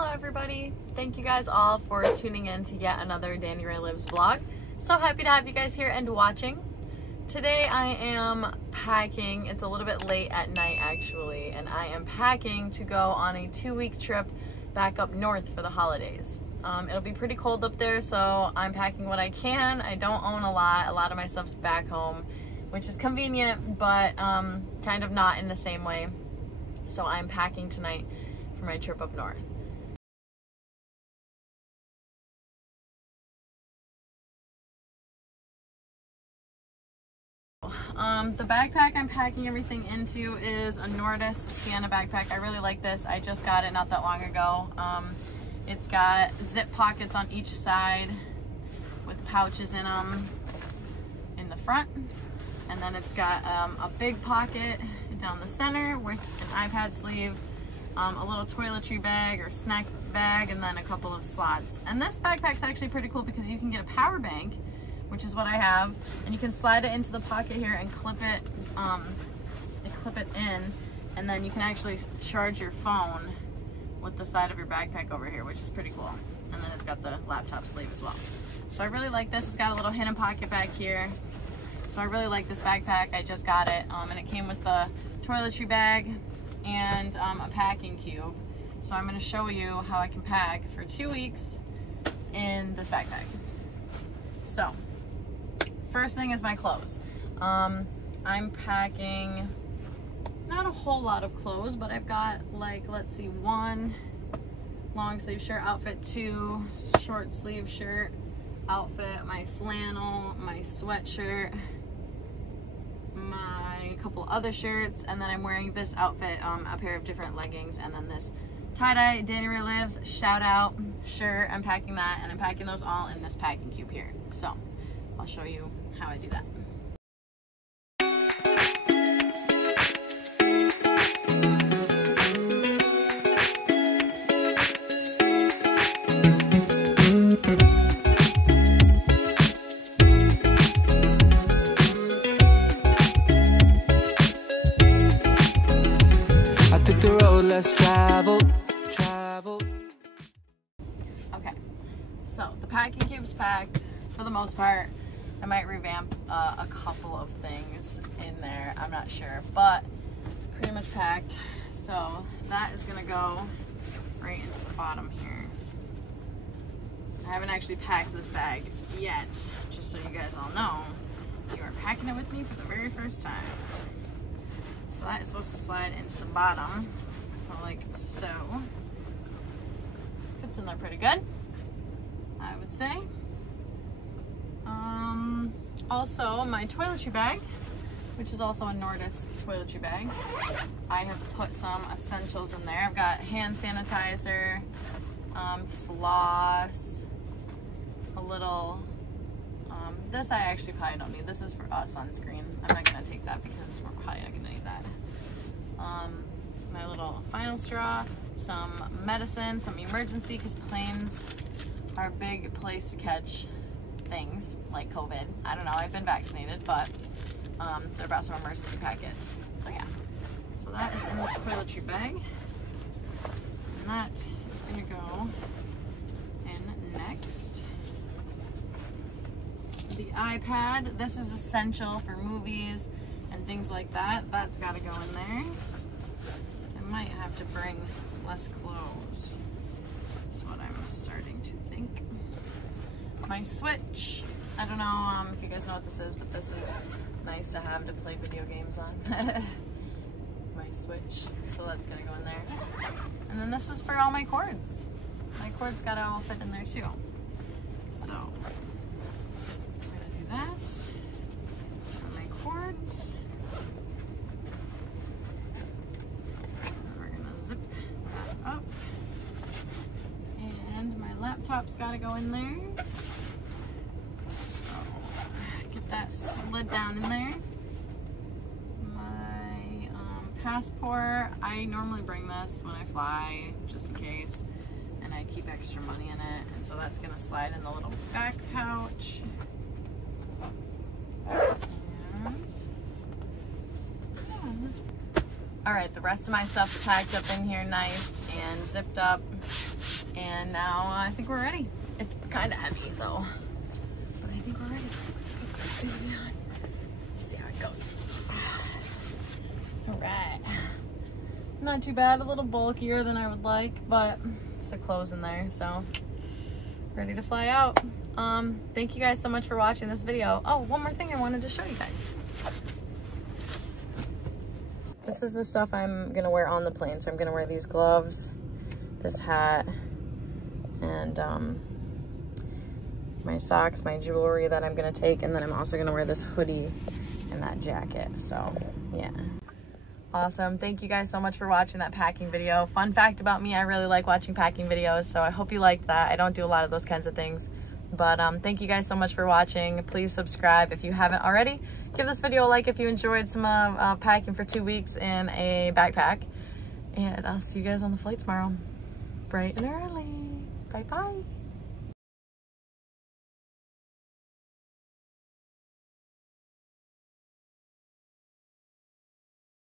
Hello everybody! Thank you guys all for tuning in to yet another Danny Ray Lives vlog. So happy to have you guys here and watching. Today I am packing. It's a little bit late at night actually, and I am packing to go on a 2-week trip back up north for the holidays. It'll be pretty cold up there, so I'm packing what I can. I don't own a lot of my stuff's back home, which is convenient, but kind of not in the same way. So I'm packing tonight for my trip up north. The backpack I'm packing everything into is a Nordace Sienna backpack. I really like this. I just got it not that long ago. It's got zip pockets on each side with pouches in them in the front. And then it's got a big pocket down the center with an iPad sleeve, a little toiletry bag or snack bag, and then a couple of slots. And this backpack's actually pretty cool because you can get a power bank, which is what I have, and you can slide it into the pocket here and clip it in, and then you can actually charge your phone with the side of your backpack over here, which is pretty cool. And then it's got the laptop sleeve as well. So I really like this. It's got a little hidden pocket back here. So I really like this backpack. I just got it, and it came with the toiletry bag and a packing cube. So I'm gonna show you how I can pack for 2 weeks in this backpack. So, first thing is my clothes. I'm packing not a whole lot of clothes, but I've got, like, let's see, 1 long sleeve shirt outfit, 2 short sleeve shirt outfit, my flannel, my sweatshirt, my couple other shirts, and then I'm wearing this outfit, a pair of different leggings, and then this tie-dye Danny Ray Lives shout out shirt. I'm packing that, and I'm packing those all in this packing cube here. So I'll show you how I do that. I took the road less traveled. Okay, so the packing cube's packed for the most part. I might revamp a couple of things in there, I'm not sure, but pretty much packed. So that is gonna go right into the bottom here. I haven't actually packed this bag yet, just so you guys all know. You are packing it with me for the very first time. So that is supposed to slide into the bottom, like so. Fits in there pretty good, I would say. Also, my toiletry bag, which is also a Nordace toiletry bag. I have put some essentials in there. I've got hand sanitizer, floss, a little, this I actually probably don't need. This is for sunscreen. I'm not gonna take that because we're probably not gonna need that. My little final straw, some medicine, some emergency, because planes are a big place to catch things like COVID. I don't know, I've been vaccinated, but so about some emergency packets. So yeah, so that is in the toiletry bag, and that is gonna go in next. The iPad, this is essential for movies and things like that. That's got to go in there. I might have to bring less clothes. That's what I'm starting to think. My Switch. I don't know if you guys know what this is, but this is nice to have to play video games on. My Switch. So that's gonna go in there. And then this is for all my cords. My cords gotta all fit in there too. So we're gonna do that. For my cords. We're gonna zip that up. And my laptop's gotta go in there. That slid down in there. My passport, I normally bring this when I fly just in case, and I keep extra money in it, and so that's gonna slide in the little back pouch. And yeah, all right, the rest of my stuff's packed up in here nice and zipped up. And now I think we're ready. It's kind of heavy though, but I think we're ready. Put this baby on. See how it goes. All right. Not too bad, a little bulkier than I would like, but it's the clothes in there, so ready to fly out. Thank you guys so much for watching this video. Oh, one more thing I wanted to show you guys. This is the stuff I'm gonna wear on the plane. So I'm gonna wear these gloves, this hat, and my socks, my jewelry that I'm gonna take, and then I'm also gonna wear this hoodie and that jacket. So yeah. Awesome. Thank you guys so much for watching that packing video. Fun fact about me, I really like watching packing videos, so I hope you liked that. I don't do a lot of those kinds of things. But thank you guys so much for watching. Please subscribe if you haven't already. Give this video a like if you enjoyed some packing for 2 weeks in a backpack. And I'll see you guys on the flight tomorrow. Bright and early. Bye-bye.